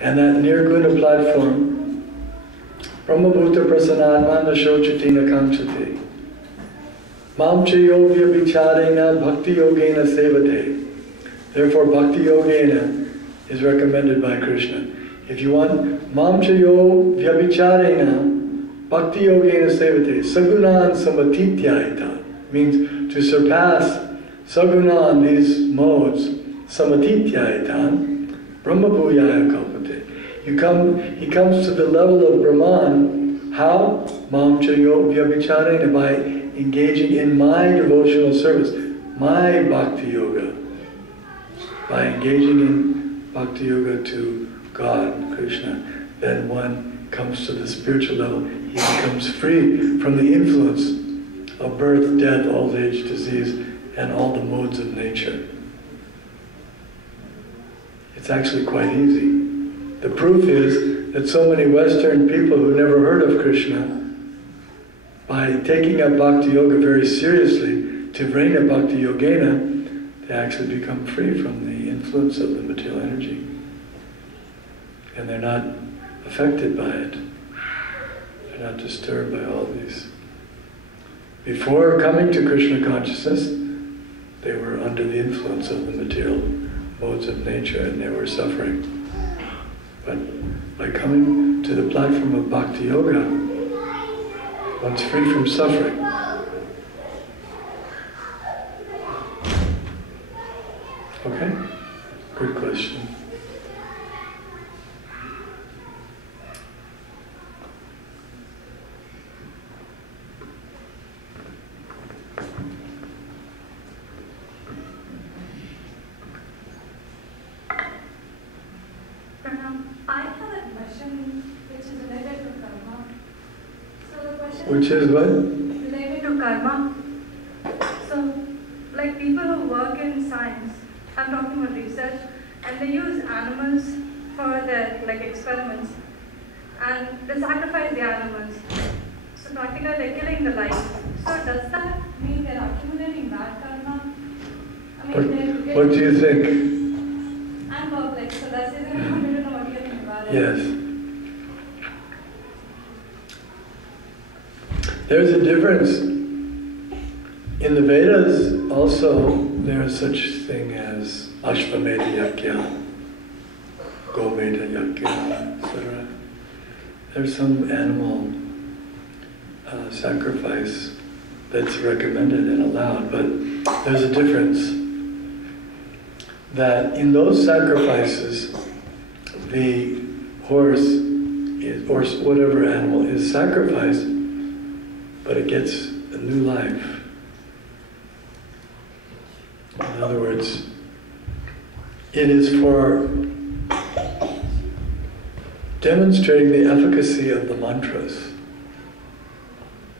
And that Nirguna platform, Brahmabhuta Prasanatmana Shochati Nakanchati. Mamcha Yogya Vicharena Bhakti Yogena Sevate. Therefore, Bhakti Yogena is recommended by Krishna. If you want Mamcha Yogya Vicharena Bhakti Yogena Sevate, Sagunan Samatityaita, means to surpass Sagunan, these modes, Samatityaita, Brahmabhuyaya Kalpate. He comes to the level of Brahman. How? Mamcha Yogya Vicharena, by engaging in my devotional service, my Bhakti Yoga. By engaging in Bhakti Yoga to God, Krishna, then one comes to the spiritual level. He becomes free from the influence of birth, death, old age, disease, and all the modes of nature. It's actually quite easy. The proof is that so many Western people who never heard of Krishna, by taking up Bhakti Yoga very seriously, Tivrena Bhakti Yogena, they actually become free from the influence of the material energy. And they're not affected by it. They're not disturbed by all these. Before coming to Krishna consciousness, they were under the influence of the material modes of nature and they were suffering. But by coming to the platform of Bhakti Yoga, one's free from suffering. Okay? Good question. I have a question which is related to karma. So the question Which is what? Related to karma. So, like people who work in science, I'm talking about research, and they use animals for their experiments, and they sacrifice the animals. So practically they're killing the life. So does that mean they're accumulating bad karma? I mean, What do you think? I'm public, so that's it. I don't know what you think about it. Yes. There's a difference. In the Vedas also, there is such thing as Ashvamedha Yajna, Goveda Yajna, etc. There's some animal sacrifice that's recommended and allowed, but there's a difference. That in those sacrifices, the horse is, or whatever animal is sacrificed, but it gets a new life. In other words, it is for demonstrating the efficacy of the mantras.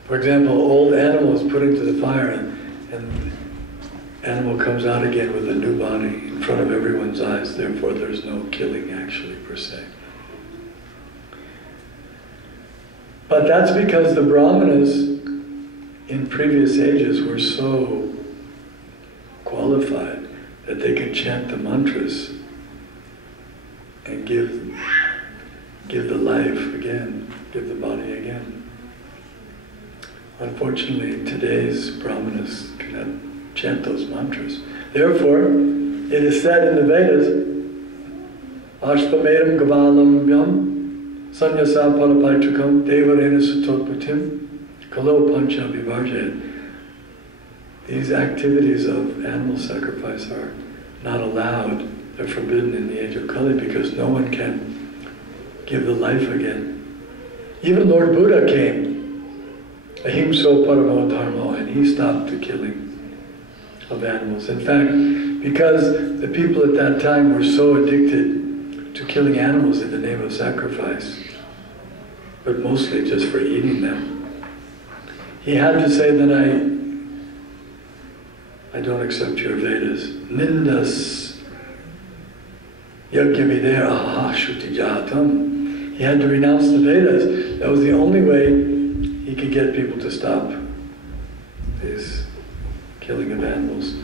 For example, an old animal is put into the fire and animal comes out again with a new body in front of everyone's eyes, therefore there's no killing actually per se. But that's because the Brahmanas in previous ages were so qualified that they could chant the mantras and give the life again, give the body again. Unfortunately, today's Brahmanas cannot chant those mantras. Therefore, it is said in the Vedas, Ashvamedham Gavalam Yam Sanyasa Palapaitrikam Devarena Sutotpatim Kalo Pancha Vivarjayat. These activities of animal sacrifice are not allowed. They're forbidden in the age of Kali because no one can give the life again. Even Lord Buddha came, Ahimso Paramo Dharmo, and he stopped the killing of animals. In fact, because the people at that time were so addicted to killing animals in the name of sacrifice, but mostly just for eating them, he had to say that I don't accept your Vedas. Nindas yajnavideh aha shuti jahatam. He had to renounce the Vedas. That was the only way he could get people to stop this killing of animals.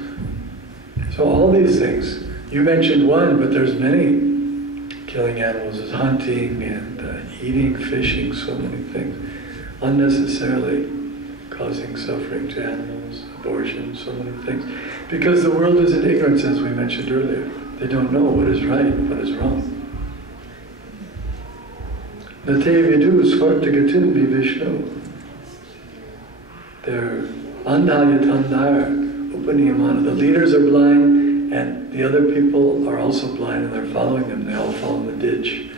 So all these things, you mentioned one, but there's many killing animals is hunting and eating, fishing, so many things, unnecessarily causing suffering to animals, abortion, so many things. Because the world is in ignorance, as we mentioned earlier. They don't know what is right, what is wrong. Nate vidu svartagatin vivishnu. They're andhayatandar upaniyamana. The leaders are blind, and the other people are also blind, and they're following them. They all fall in the ditch.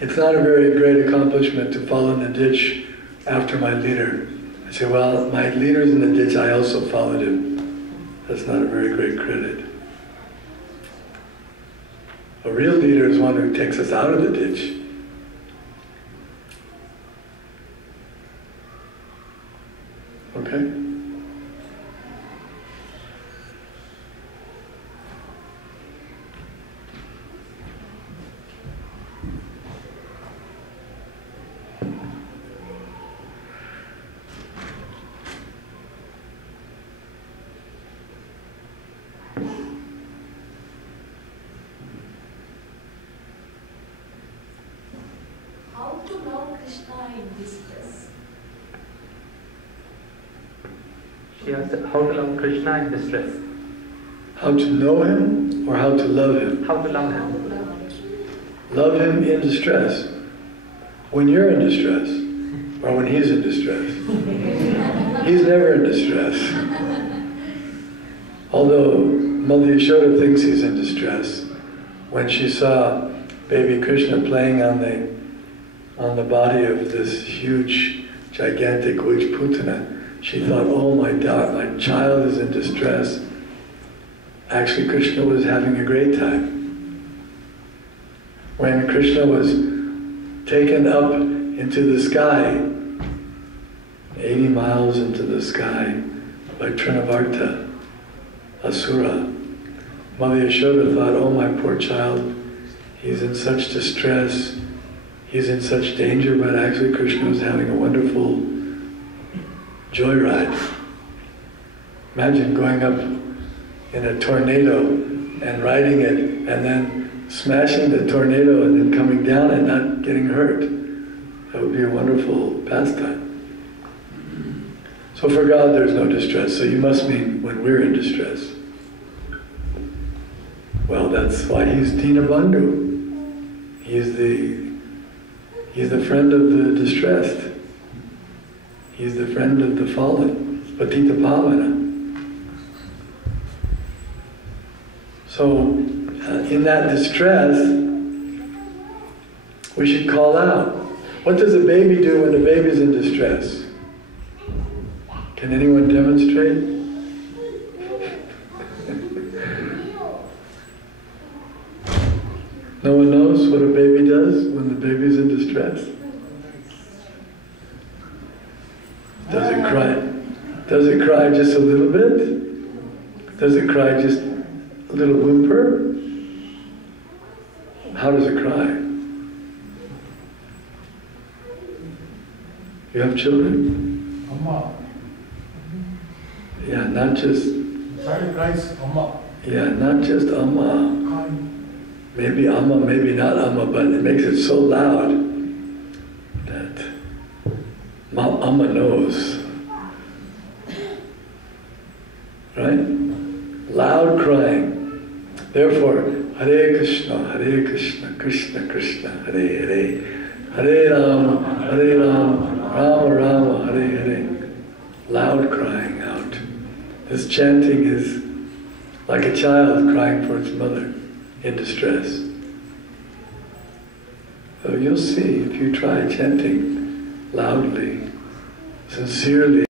It's not a very great accomplishment to fall in the ditch after my leader. I say, well, my leader's in the ditch, I also followed him. That's not a very great credit. A real leader is one who takes us out of the ditch. Okay? How to love Krishna in distress? She asked how to love Krishna in distress. How to know him or how to love him? How to love him. Love him in distress. When you're in distress, or when he's in distress. He's never in distress. Although Mother Yashoda thinks he's in distress. When she saw baby Krishna playing on the body of this huge, gigantic witch Putana, she thought, oh my child is in distress. Actually, Krishna was having a great time. When Krishna was taken up into the sky, 80 miles into the sky, by Trinavarta, Asura, Mother Yashoda thought, oh my poor child, he's in such distress, he's in such danger, but actually Krishna was having a wonderful joyride. Imagine going up in a tornado and riding it and then smashing the tornado and then coming down and not getting hurt. That would be a wonderful pastime. So for God there's no distress, so you must mean when we're in distress. Well, that's why he's Dinabandhu. He's the friend of the distressed. He's the friend of the fallen, Patita Pavana. So, in that distress, we should call out. What does a baby do when the baby's in distress? Can anyone demonstrate? No one knows what a baby does when the baby's in distress? Does it cry? Does it cry just a little bit? Does it cry just a little whimper? How does it cry? You have children? Amma. Yeah, not just... Child cries, Amma. Yeah, not just Amma. Maybe Amma, maybe not Amma, but it makes it so loud that Amma knows. Right? Loud crying. Therefore, Hare Krishna, Krishna Krishna, Hare Hare, Hare Ram, Rama Rama, Hare Hare. Loud crying out. This chanting is like a child crying for its mother in distress. So you'll see if you try chanting loudly, sincerely.